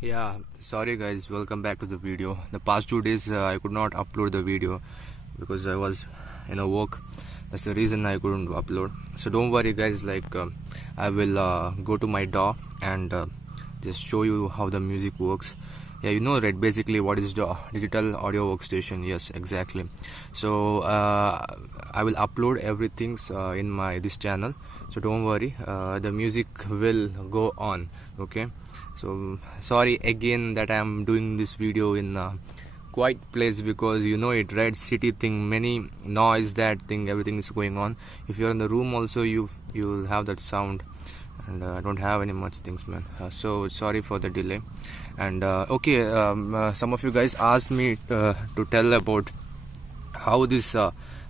Yeah, sorry guys, welcome back to the video. The past 2 days I could not upload the video because I was in a work. That's the reason I couldn't upload. So don't worry guys, I will go to my DAW and just show you how the music works. Yeah, you know, right, basically what is DAW, digital audio workstation. Yes, exactly. So I will upload everything in my this channel, so don't worry, the music will go on. Okay, so sorry again that I am doing this video in a quiet place, because you know it, right? City thing, many noise, that thing, everything is going on. If you're in the room also, you'll have that sound, and I don't have any much things, man. So sorry for the delay. And okay, some of you guys asked me to tell about how this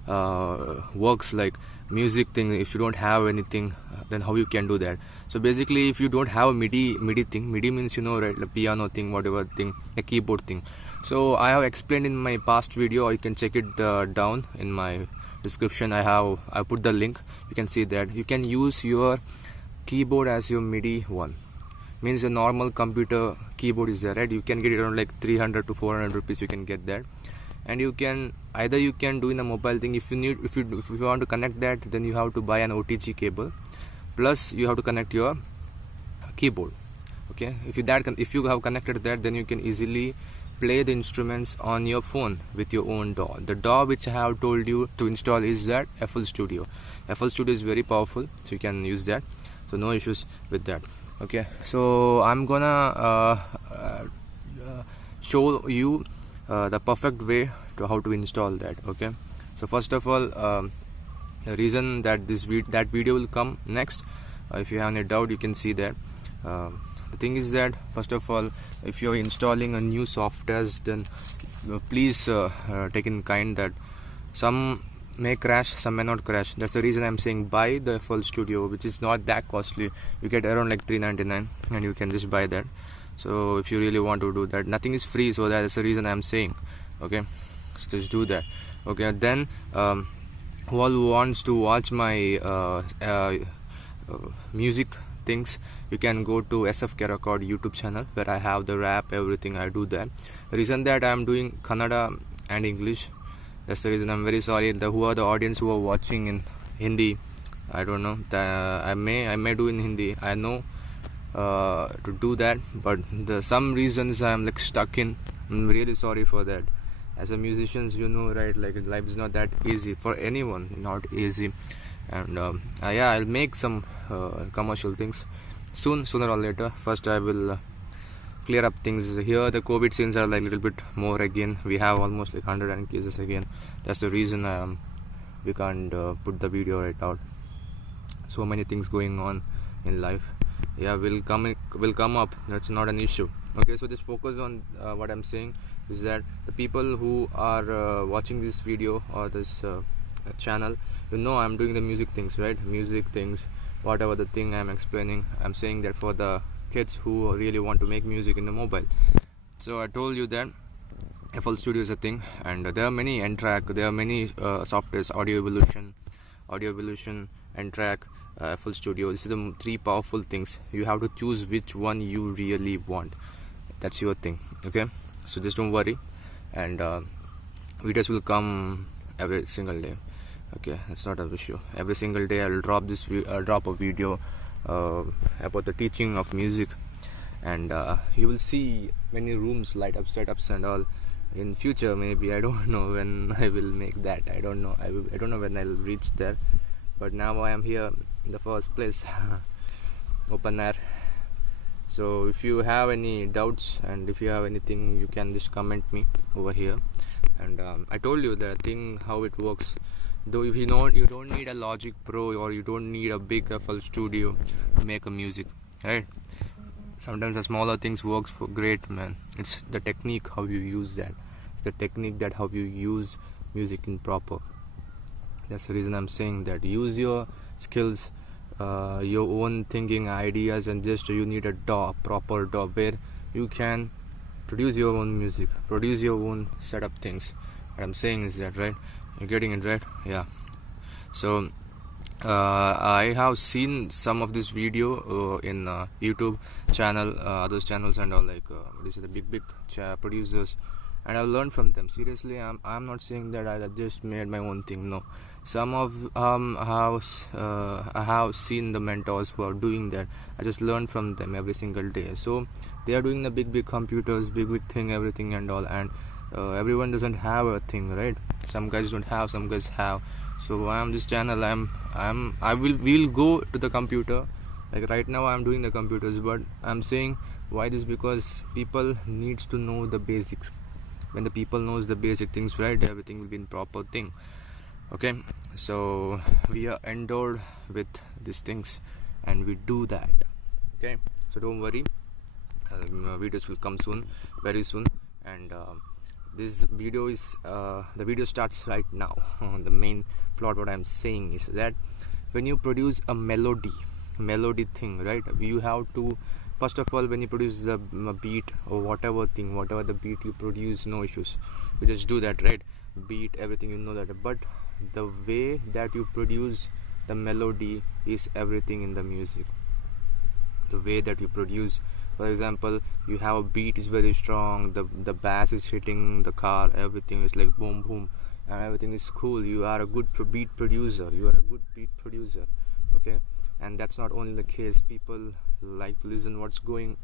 works, like music thing. If you don't have anything, then how you can do that? So basically, if you don't have a MIDI thing, MIDI means, you know, right, the piano thing, whatever thing, the keyboard thing. So I have explained in my past video, you can check it down in my description. I put the link. You can see that you can use your keyboard as your MIDI one. Means a normal computer keyboard is there, right? You can get it around like 300 to 400 rupees. You can get that, and you can do in a mobile thing. If you want to connect that, then you have to buy an OTG cable, plus you have to connect your keyboard. Okay, if you have connected that, then you can easily play the instruments on your phone with your own DAW. The DAW which I have told you to install is that FL Studio. FL Studio is very powerful, so you can use that. So no issues with that. Okay, so I'm gonna show you the perfect way to how to install that. Okay, so first of all, the reason that that video will come next, if you have any doubt, you can see that. The thing is that, first of all, if you're installing a new software, then please take in kind that some may crash, some may not crash. That's the reason I'm saying buy the FL Studio, which is not that costly. You get around like $399 and you can just buy that. So if you really want to do that, nothing is free, so that's the reason I'm saying. Okay, so just do that. Okay, then who all wants to watch my music things, you can go to SFK Record YouTube channel, where I have the rap, everything. I do that. The reason that I'm doing Kannada and English, that's the reason. I'm very sorry. Who are the audience who are watching in Hindi? I don't know. I may do in Hindi. I know to do that, but some reasons I'm like stuck in. I'm really sorry for that. As a musician, you know, right? Like, life is not that easy for anyone. Not easy. And yeah, I'll make some commercial things sooner or later. First, I will clear up things here. The COVID scenes are like a little bit more again. We have almost like 100 cases again. That's the reason we can't put the video right out. So many things going on in life. Yeah, will come up. That's not an issue. Okay, so just focus on what I'm saying is that the people who are watching this video or this channel, you know, I'm doing the music things, right? Music things, whatever the thing I'm explaining, I'm saying that for the kids who really want to make music in the mobile. So I told you that FL Studio is a thing, and there are many N-Track, there are many softwares, Audio Evolution, N-Track, FL Studio. This is the three powerful things. You have to choose which one you really want. That's your thing. Okay, so just don't worry, and videos will come every single day. Okay, that's not an issue. Every single day I'll drop a video about the teaching of music, and you will see many rooms light up, setups and all in future. Maybe I don't know when I will make that. I don't know. I don't know when I'll reach there, but now I am here in the first place. Open air. So if you have any doubts and if you have anything, you can just comment me over here. And I told you the thing how it works. Though if you know, you don't need a Logic Pro or you don't need a big FL Studio to make a music, right? Sometimes the smaller things works for great, man. It's the technique how you use that. It's the technique that how you use music in proper. That's the reason I'm saying that use your skills, your own thinking, ideas, and just you need a DAW, proper DAW, where you can produce your own music, produce your own setup things. What I'm saying is that, right? You're getting it, right? Yeah. So I have seen some of this video in YouTube channel, others channels and all, like these are the big producers, and I've learned from them. Seriously, I'm not saying that I just made my own thing. No, some of I have seen the mentors who are doing that. I just learned from them every single day. So they are doing the big computers, big thing, everything and all, and everyone doesn't have a thing, right? Some guys don't have, some guys have. So I am this channel. We'll go to the computer. Like right now I'm doing the computers, but I'm saying why this, because people needs to know the basics. When the people knows the basic things, right, everything will be in proper thing. Okay, so we are endowed with these things and we do that. Okay, so don't worry, videos will come soon, very soon. And this video is the video starts right now. The main plot, what I'm saying is that when you produce a melody thing, right, you have to, first of all, when you produce the beat or whatever the beat you produce, no issues, you just do that, right? Beat, everything, you know that. But the way that you produce the melody is everything in the music. The way that you produce, for example, you have a beat is very strong, the bass is hitting the car, everything is like boom boom, and everything is cool. You are a good beat producer. Okay, and that's not only the case. People like to listen what's going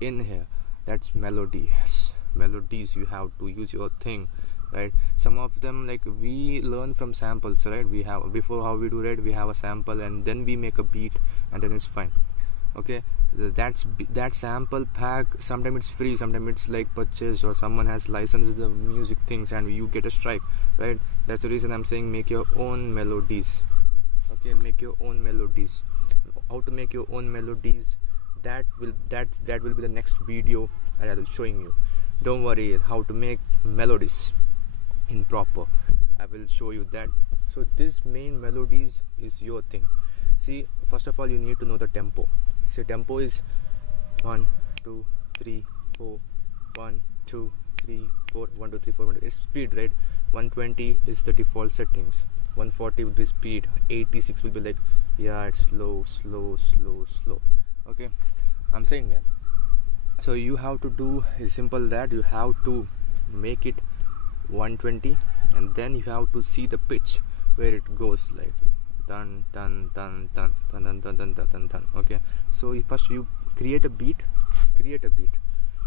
in here. That's melodies. You have to use your thing, right? Some of them, like, we learn from samples, right? We have, before how we do it, we have a sample and then we make a beat and then it's fine. Okay, that sample pack, sometimes it's free, sometimes it's like purchased, or someone has licensed the music things and you get a strike, right? That's the reason I'm saying make your own melodies. Okay, make your own melodies. How to make your own melodies, that will be the next video I will showing you. Don't worry, how to make melodies in proper, I will show you that. So this main melodies is your thing. See, first of all, you need to know the tempo. See, tempo is 1 2 3 4 1 2 3 4 1 2 3 4 1 2. It's speed, right? 120 is the default settings, 140 will be speed, 86 will be like, yeah, it's slow. Okay, I'm saying that. So you have to do is simple, that you have to make it 120, and then you have to see the pitch where it goes, like dun dun dun dun dun dun dun dun dun dun. Okay, so first you create a beat,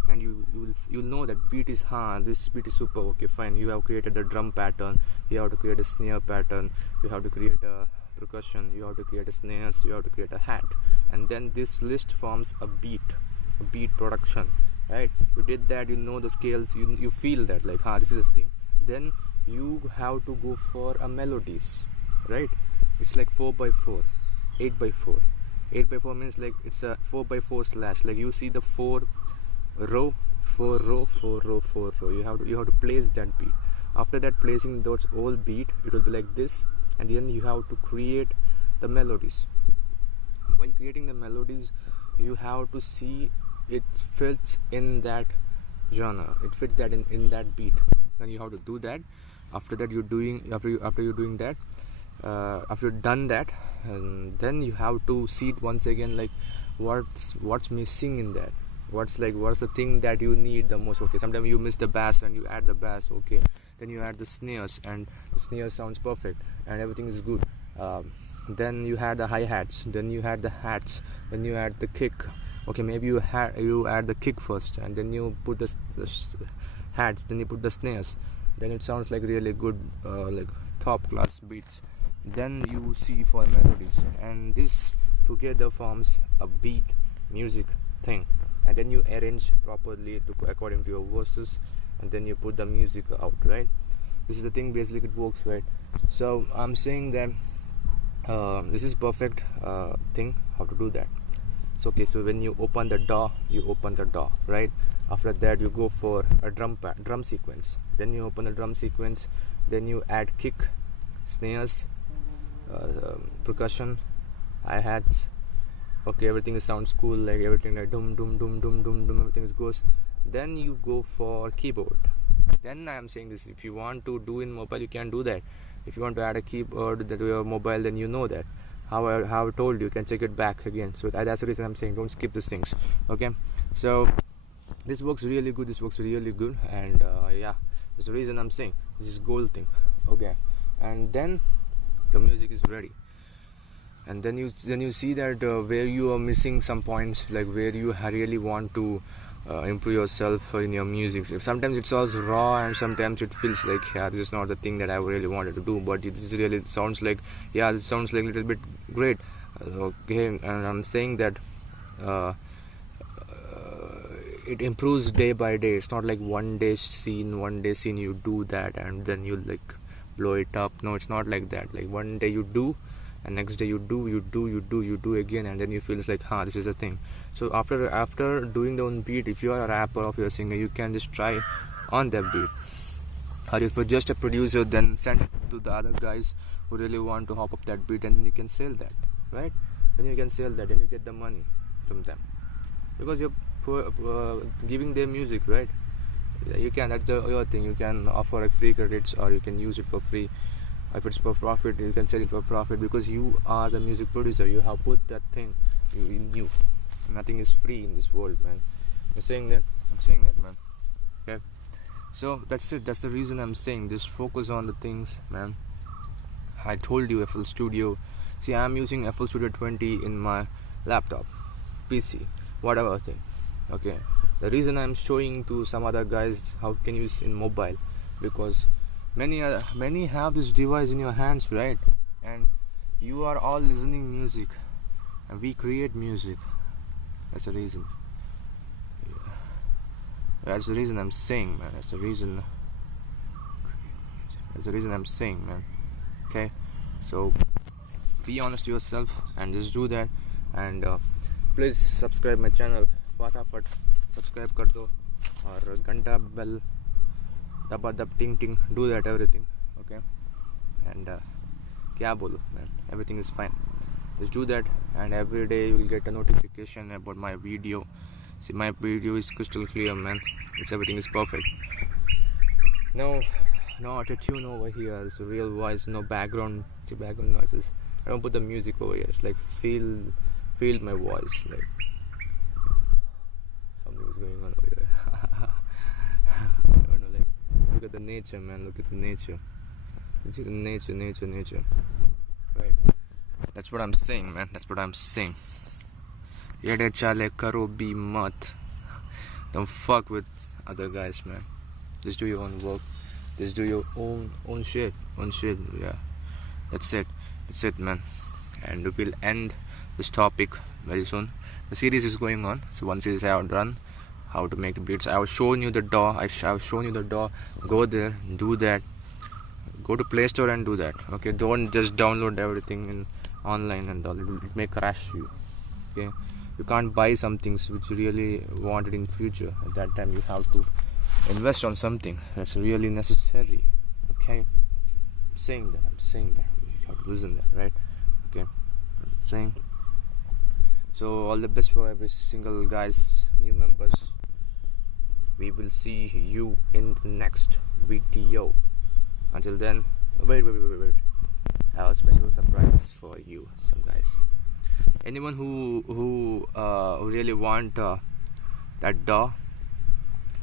and you'll know that beat is this beat is super. Okay, fine, you have created a drum pattern, you have to create a snare pattern, you have to create a percussion, you have to create a snares, you have to create a hat, and then this list forms a beat production, right? You did that, you know the scales, you feel that, like, this is the thing. Then you have to go for a melodies, right? It's like 4x4, 8x4. 8x4 means like it's a 4x4 slash, like you see the 4 row. You have to place that beat. After that, placing those all beat, it will be like this, and then you have to create the melodies. While creating the melodies, you have to see it fits in that genre, it fits that in that beat. Then you have to do that. After that, after you're doing that, after you've done that, and then you have to see it once again, like what's missing in that, what's the thing that you need the most. Okay, sometimes you miss the bass and you add the bass. Okay, then you add the snares and the snare sounds perfect and everything is good. Then you had the hi-hats, then you had the hats, then you add the kick. Okay, maybe you add the kick first, and then you put the hats, then you put the snares, then it sounds like really good, like top class beats. Then you see for melodies, and this together forms a beat music thing, and then you arrange properly according to your verses, and then you put the music out, right? This is the thing, basically it works, right? So I'm saying that this is perfect thing how to do that. So okay, so when you open the door, right? After that, you go for a drum sequence. Then you open the drum sequence, then you add kick, snares, percussion, hi-hats. Okay, everything sounds cool, like everything like dum dum dum dum dum dum, everything goes. Then you go for keyboard. Then I am saying this, if you want to do in mobile, you can do that. If you want to add a keyboard to your mobile, then you know that. How I told you can check it back again. So that's the reason I'm saying don't skip these things. Okay, so this works really good. And yeah, that's the reason I'm saying this is gold thing. Okay, and then the music is ready, and then you see that where you are missing some points, like where you really want to improve yourself in your music. Sometimes it's all raw, and sometimes it feels like, yeah, this is not the thing that I really wanted to do, but this really sounds like, yeah, this sounds like a little bit great. Okay, and I'm saying that it improves day by day. It's not like one day scene you do that and then you like blow it up. No, it's not like that. Like one day you do, and next day you do again, and then you feel like, this is a thing. So after doing the own beat, if you are a rapper or if you're a singer, you can just try on that beat. Or if you're just a producer, then send it to the other guys who really want to hop up that beat, and then you can sell that, right? Then you can sell that, and you get the money from them, because you're giving their music, right? You can, that's your thing. You can offer like free credits, or you can use it for free. If it's for profit, you can sell it for profit, because you are the music producer. You have put that thing in you. Nothing is free in this world, man. I'm saying that, man. Okay, so that's it. That's the reason I'm saying just focus on the things, man. I told you FL Studio. See, I'm using FL Studio 20 in my laptop, PC, whatever thing. Okay, the reason I'm showing to some other guys how can you use in mobile, because many have this device in your hands, right? And you are all listening music, and we create music. That's the reason. Yeah. That's the reason I'm saying, man. That's the reason I'm saying, man. Okay, so be honest to yourself and just do that. And please subscribe my channel. फटाफट subscribe कर दो, और घंटा bell दबा दब टिंग टिंग, do that everything. Okay, and क्या बोलो, man, everything is fine. Just do that, and every day you will get a notification about my video. See, my video is crystal clear, man. Everything is perfect. No auto-tune over here. It's a real voice, no background. See, background noises. I don't put the music over here. It's like feel my voice. Like something is going on over here. I don't know. Like, look at the nature, man. Look at the nature. You see the nature. Right. That's what I'm saying, man. That's what I'm saying. Yede chale karo bhi mat. Don't fuck with other guys, man. Just do your own work. Just do your own shit. Yeah. That's it, man. And we'll end this topic very soon. The series is going on. So one series I have done, how to make the beats. I have shown you the DAW. Go there, do that. Go to Play Store and do that. Okay, don't just download everything in online and all. It may crash you. Okay, you can't buy some things which you really wanted in future. At that time you have to invest on something that's really necessary. Okay, I'm saying that you have to listen that, right? Okay, I'm saying. So all the best for every single guys, new members. We will see you in the next video. Until then, wait. I have a special surprise for you, some guys. Anyone who really want that DAW,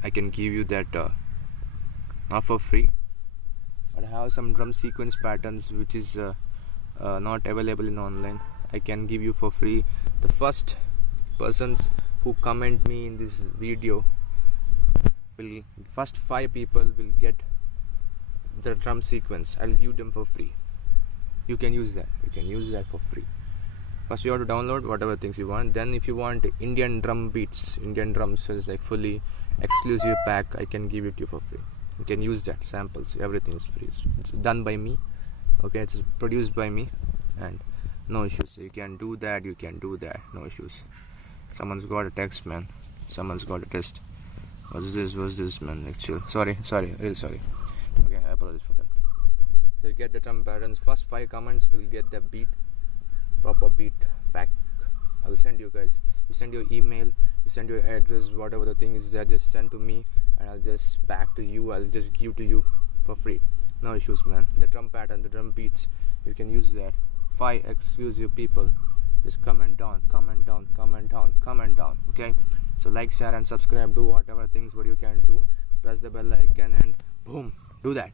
I can give you that not for free. But I have some drum sequence patterns which is not available in online. I can give you for free. The first persons who comment me in this video, first 5 people will get the drum sequence. I'll give them for free. You can use that for free. First you have to download whatever things you want. Then if you want Indian drum beats, Indian drums is like fully exclusive pack, I can give it to you for free. You can use that, samples, everything is free. It's done by me. Okay, it's produced by me, and no issues. You can do that, no issues. Someone's got a text, man. Someone's got a test. What's this, man? Like, chill. Sorry, real sorry. Okay, I apologize for that. So you get the drum patterns. First 5 comments will get the beat, proper beat back. I will send you guys. You send your email, you send your address, whatever the thing is that, just send to me, and I'll just back to you. I'll just give to you for free. no issues, man. The drum pattern, the drum beats, you can use that. 5 exclusive people, just comment down, okay? So like, share and subscribe, do whatever things what you can do, press the bell icon and boom, do that.